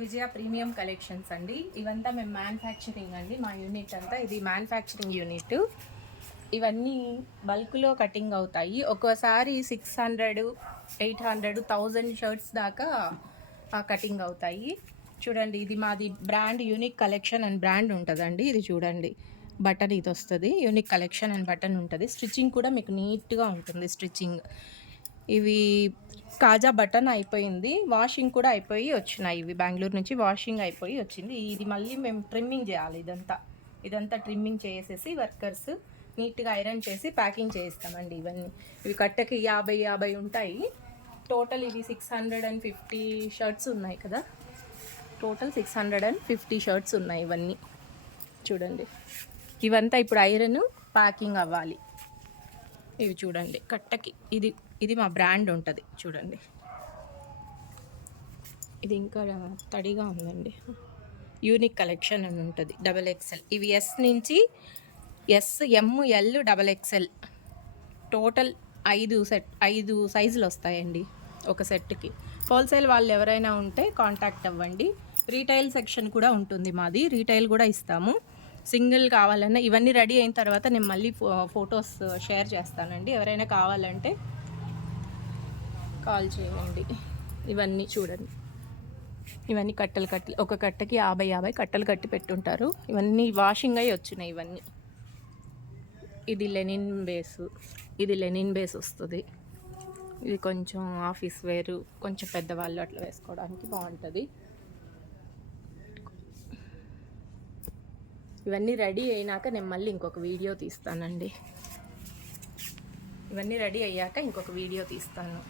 విజయ premium collections అండి. ఇవంతా మేము మ్యానుఫ్యాక్చరింగ్ అండి. మా యూనిట్ అంతా ఇది మ్యానుఫ్యాక్చరింగ్ యూనిట్. ఇవన్నీ బల్క్లో కటింగ్ అవుతాయి. ఒక్కోసారి 600, 800, 1000 షర్ట్స్ దాకా కటింగ్ అవుతాయి. చూడండి, ఇది మాది brand unique collection and brand ఉంటుందండి. ఇది చూడండి, బటన్ ఇది వస్తుంది. యూనిక్ కలెక్షన్ అండ్ బటన్ ఉంటుంది. స్టిచ్చింగ్ కూడా మీకు నీట్గా ఉంటుంది. స్టిచ్చింగ్ ఇవి కాజా బటన్ అయిపోయింది. వాషింగ్ కూడా అయిపోయి వచ్చినాయి. ఇవి బెంగళూరు నుంచి వాషింగ్ అయిపోయి వచ్చింది. ఇది మళ్ళీ మేము ట్రిమ్మింగ్ చేయాలి. ఇదంతా ట్రిమ్మింగ్ చేసేసి వర్కర్స్ నీట్గా ఐరన్ చేసి ప్యాకింగ్ చేయిస్తామండి. ఇవి కట్టకి 50 ఉంటాయి. టోటల్ ఇవి 650 షర్ట్స్ ఉన్నాయి కదా. టోటల్ 650 షర్ట్స్ ఉన్నాయి. ఇవన్నీ చూడండి, ఇవంతా ఇప్పుడు ఐరన్ ప్యాకింగ్ అవ్వాలి. ఇవి చూడండి, కట్టకి ఇది మా బ్రాండ్ ఉంటుంది. చూడండి, ఇది ఇంకా తడిగా ఉందండి. యూనిక్ కలెక్షన్ అని ఉంటుంది. XXL ఇవి S నుంచి S, M, L, XXL total 5 సైజులు వస్తాయండి ఒక సెట్కి. హోల్సేల్ వాళ్ళు ఎవరైనా ఉంటే కాంటాక్ట్ అవ్వండి. రీటైల్ సెక్షన్ కూడా ఉంటుంది మాది. రీటైల్ కూడా ఇస్తాము. సింగిల్ కావాలన్నా ఇవన్నీ రెడీ అయిన తర్వాత నేను మళ్ళీ ఫొటోస్ షేర్ చేస్తానండి. ఎవరైనా కావాలంటే కాల్ చేయండి. ఇవన్నీ చూడండి, ఇవన్నీ కట్టలు ఒక కట్టకి 50 కట్టలు కట్టి పెట్టుంటారు. ఇవన్నీ వాషింగ్ అయ్యి వచ్చినాయి. ఇవన్నీ ఇది లెనిన్ బేస్ వస్తుంది. ఇది కొంచెం ఆఫీస్ వేరు, కొంచెం పెద్దవాళ్ళు అట్లా వేసుకోవడానికి బాగుంటుంది. ఇవన్నీ రెడీ అయినాక నేను మళ్ళీ ఇంకొక వీడియో తీస్తానండి. ఇవన్నీ రెడీ అయ్యాక ఇంకొక వీడియో తీస్తాను.